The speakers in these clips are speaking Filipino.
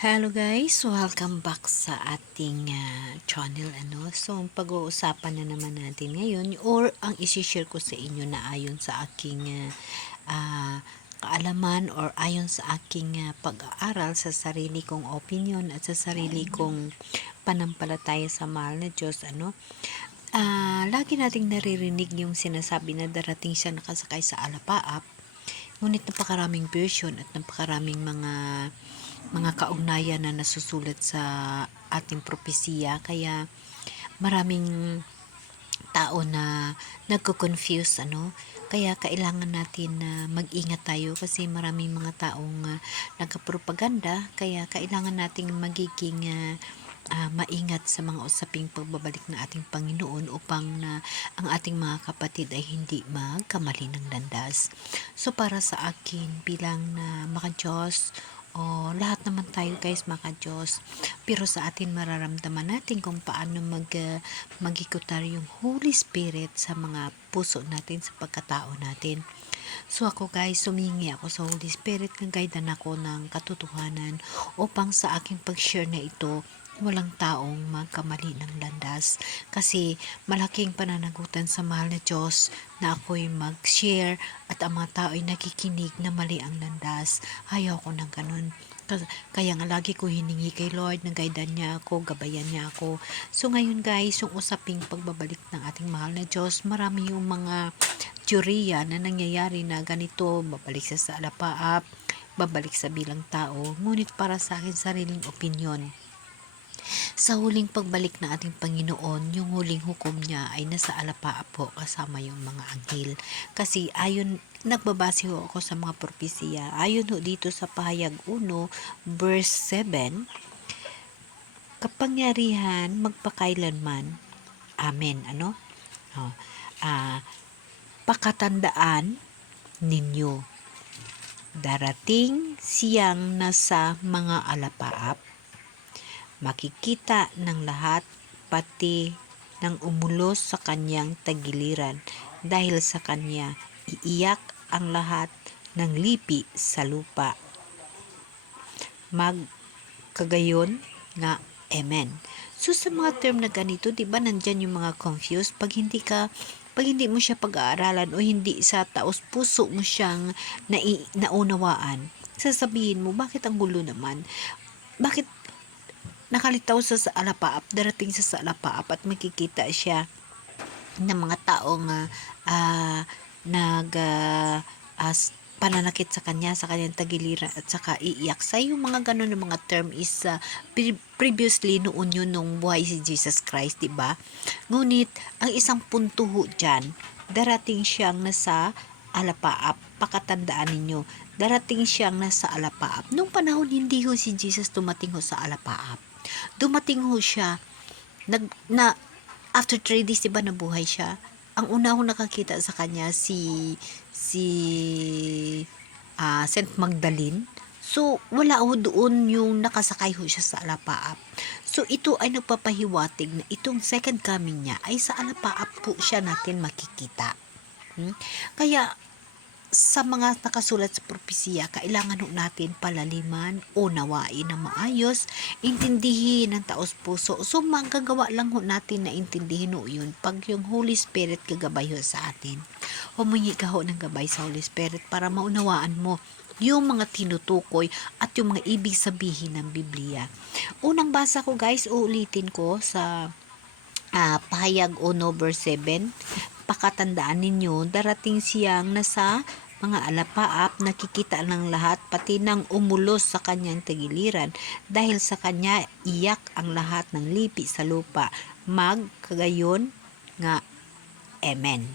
Hello guys, welcome back sa ating channel. So, ang pag-uusapan na naman natin ngayon or ang isi-share ko sa inyo na ayon sa aking kaalaman or ayon sa aking pag-aaral sa sarili kong opinion at sa sarili kong panampalataya sa mahal na Diyos. Lagi nating naririnig yung sinasabi na darating siya nakasakay sa alapaap. Ngunit napakaraming version at napakaraming mga kaugnayan na nasusulat sa ating propesiya, kaya maraming tao na nagko-confuse kaya kailangan natin na mag-ingat tayo kasi maraming mga taong nagka-propaganda, kaya kailangan nating magiging maingat sa mga usaping pagbabalik ng ating Panginoon upang na ang ating mga kapatid ay hindi magkamali ng landas. So para sa akin bilang na maka-Diyos, lahat naman tayo guys maka-Diyos, pero sa atin mararamdaman natin kung paano mag-ikutar yung Holy Spirit sa mga puso natin, sa pagkatao natin. So ako guys, sumingi ako sa Holy Spirit na guidean ako ng katotohanan upang sa aking pag-share na ito, walang taong magkamali ng landas. Kasi malaking pananagutan sa mahal na Diyos na ako'y mag-share at ang mga tao ay nakikinig na mali ang landas. Ayaw ko ng ganun. Kaya nga lagi ko hiningi kay Lord na guidean niya ako, gabayan niya ako. So ngayon guys, yung usaping pagbabalik ng ating mahal na Diyos, marami yung mga teorya na nangyayari na ganito, babalik sa alapaap, babalik sa bilang tao. Ngunit para sa akin, sariling opinyon. Sa huling pagbalik ng ating Panginoon, yung huling hukom niya ay nasa alapaap po kasama yung mga anghel. Kasi ayon, nagbabase ho ako sa mga propesiya. Ayon ho dito sa Pahayag 1, verse 7, kapangyarihan magpakailanman. Amen. Oh, pakatandaan ninyo. Darating siyang nasa mga alapaap, makikita ng lahat pati ng umulos sa kanyang tagiliran, dahil sa kanya iiyak ang lahat ng lipi sa lupa. Magkagayon nga, amen. So sa mga term na ganito, 'di ba nandiyan yung mga confused pag hindi mo siya pag-aaralan o hindi sa taos puso mo siyang naunawaan. Sasabihin mo, bakit ang gulo naman? Bakit nakalitaw sa alapaap, darating sa alapaap at makikita siya ng mga taong pananakit sa kanya, sa kanyang tagiliran at saka iiyak. Sa yung mga ganun ng mga term is previously noon yun nung buhay si Jesus Christ, diba? Ngunit ang isang punto ho dyan, darating siyang nasa alapaap, pakatandaan ninyo, darating siyang nasa alapaap. Nung panahon hindi ho si Jesus dumating ho sa alapaap. Dumating ho siya, after 3 days, diba nabuhay siya? Ang una ho nakakita sa kanya si Saint Magdalene. So, wala ho doon yung nakasakay ho siya sa alapaap. So, ito ay nagpapahiwatig na itong second coming niya ay sa alapaap po siya natin makikita. Kaya, sa mga nakasulat sa propesiya, kailangan ho natin palaliman o nawain na maayos, intindihin ng taos puso. So, magagawa lang ho natin na intindihin ho yun pag yung Holy Spirit gagabay ho sa atin. Humingi ka ho ng gabay sa Holy Spirit para maunawaan mo yung mga tinutukoy at yung mga ibig sabihin ng Biblia. Unang basa ko guys, uulitin ko sa Pahayag 1 verse 7, pakatandaan ninyo, darating siyang nasa mga alapaap, nakikita ng lahat pati ng umulos sa kanyang tagiliran, dahil sa kanya iyak ang lahat ng lipi sa lupa. Magkagayon nga, amen.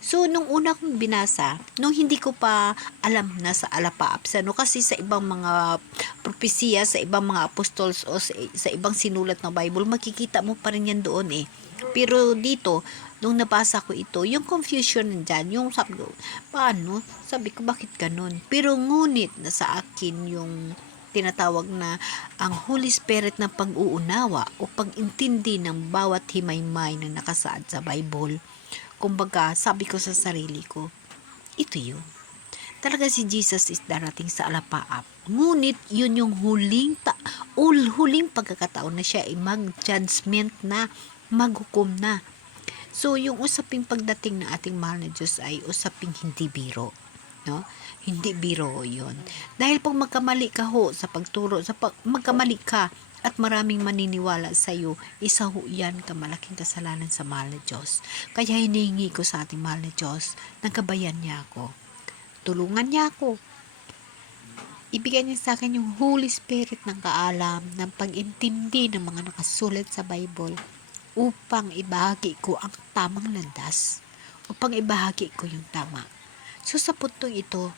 So, nung una kong binasa, nung hindi ko pa alam na sa alapaap, kasi sa ibang mga propesiya, sa ibang mga apostles o sa ibang sinulat na Bible, makikita mo pa rin yan doon eh. Pero dito, nung nabasa ko ito, yung confusion nandyan, yung sabi ko, paano? Sabi ko, bakit ganun? Pero ngunit na sa akin yung tinatawag na ang Holy Spirit na pag-uunawa o pag-intindi ng bawat himay-may na nakasaad sa Bible. Kumbaga, sabi ko sa sarili ko, ito yun. Talaga si Jesus is darating sa alapaap. Ngunit yun yung huling pagkakataon na siya ay mag-judgment na, maghukom na. So, yung usaping pagdating ng ating mahal na Diyos ay usaping hindi biro. No? Hindi biro yun. Dahil pag magkamali ka ho sa pagturo, magkamali ka at maraming maniniwala sa iyo, isa ho yan kamalaking kasalanan sa mahal na Diyos. Kaya hinihingi ko sa ating mahal na Diyos, nagkabayan niya ako. Tulungan niya ako. Ibigay niya sa akin yung Holy Spirit ng kaalam, ng pag-intindi ng mga nakasulat sa Bible upang ibahagi ko ang tamang landas, upang ibahagi ko yung tama. So sa puntong ito,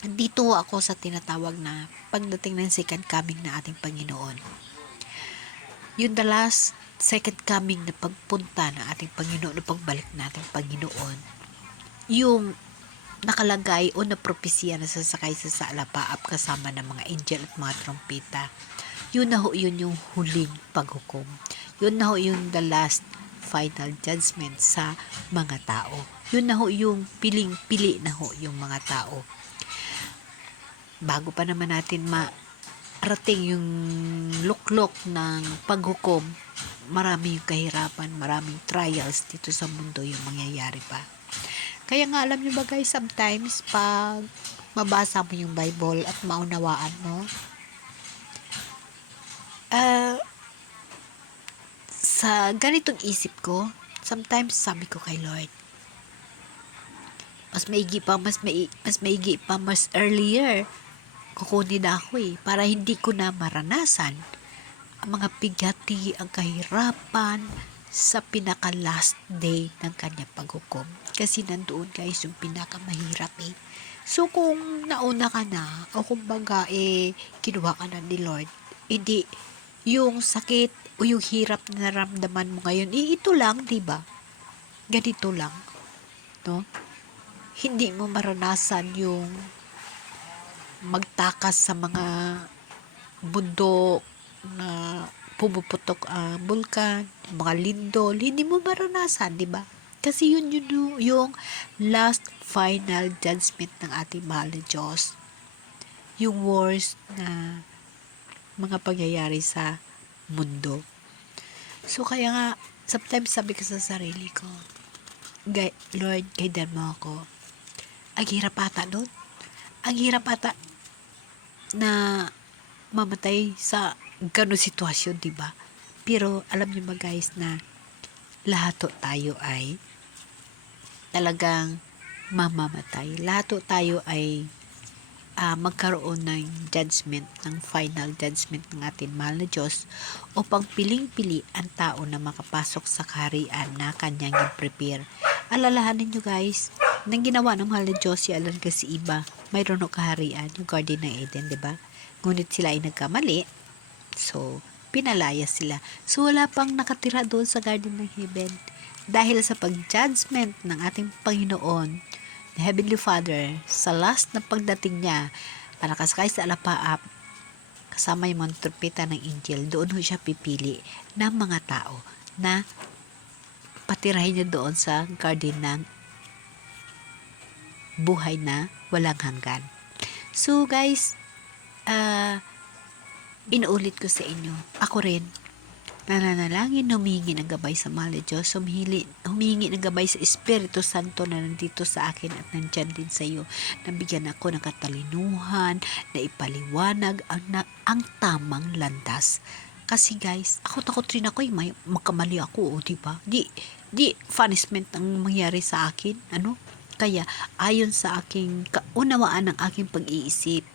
dito ako sa tinatawag na pagdating ng second coming na ating Panginoon. Yung the last second coming na pagpunta ng ating Panginoon, na pagbalik ng ating Panginoon, yung nakalagay o napropesya na sasakay sa alapaap kasama ng mga angel at mga trompeta. Yun na ho, yun yung huling paghukom. Yun na ho yung the last final judgment sa mga tao. Yun na ho yung piling-pili na ho yung mga tao. Bago pa naman natin marating yung luklok ng paghukom, maraming kahirapan, maraming trials dito sa mundo yung mangyayari pa. Kaya nga alam nyo ba guys, sometimes pag mabasa mo yung Bible at maunawaan mo, sa ganitong isip ko, sometimes sabi ko kay Lord, mas maigi pa, mas earlier, kukunin na ako para hindi ko na maranasan ang mga bigati, ang kahirapan, sa pinaka last day ng kanya paghukom. Kasi nandoon guys yung pinaka mahirap So kung nauna ka na o kumbaga kinuha ka na ni Lord, hindi yung sakit o yung hirap na naramdaman mo ngayon, ito lang, 'di ba? Ganito lang, no? Hindi mo maranasan yung magtakas sa mga bundok na pumuputok ang bulkan, mga lindol, hindi mo maranasan, di ba? Kasi yun yung last final judgment ng ating mahal na Diyos. Yung worst na mga pangyayari sa mundo. So kaya nga, sometimes sabi ko sa sarili ko, Lord, guide mo ako. Ang hirap ata nun. Ang hirap ata na mamatay sa gano'ng sitwasyon, di ba? Pero alam niyo ba guys na lahat tayo ay talagang mamamatay. Lahat tayo ay magkaroon ng judgment, ng final judgment ng ating mahal na Diyos upang piling-pili ang tao na makapasok sa kaharian na kanyang i-prepare. Alalahanin nyo guys, nang ginawa ng mahal na Diyos si Alan kasi iba, mayroon ng kaharian, yung Garden ng Eden, di ba? Ngunit sila ay nagkamali, so pinalaya sila. So wala pang nakatira doon sa Garden ng Heaven. Dahil sa pag-judgment ng ating Panginoon, the Heavenly Father, sa last na pagdating niya, palakasakay sa alapaap, kasama yung mga trompeta ng angel, doon ho siya pipili ng mga tao na patirahin niya doon sa garden ng buhay na walang hanggan. So guys, inuulit ko sa inyo, ako rin, nananalangin, humingi ng gabay sa mahal na Diyos, humingi ng gabay sa Espiritu Santo na nandito sa akin at nandyan din sa iyo. Nabigyan ako ng katalinuhan, na ipaliwanag ang tamang landas. Kasi guys, ako takot rin ako, may magkamali ako, diba? Di punishment ang mangyari sa akin, ano? Kaya, ayon sa aking kaunawaan ng aking pag-iisip,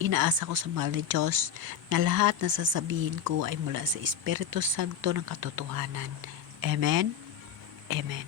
inaasa ko sa mahal na Diyos na lahat na sasabihin ko ay mula sa Espiritu Santo ng katotohanan. Amen? Amen.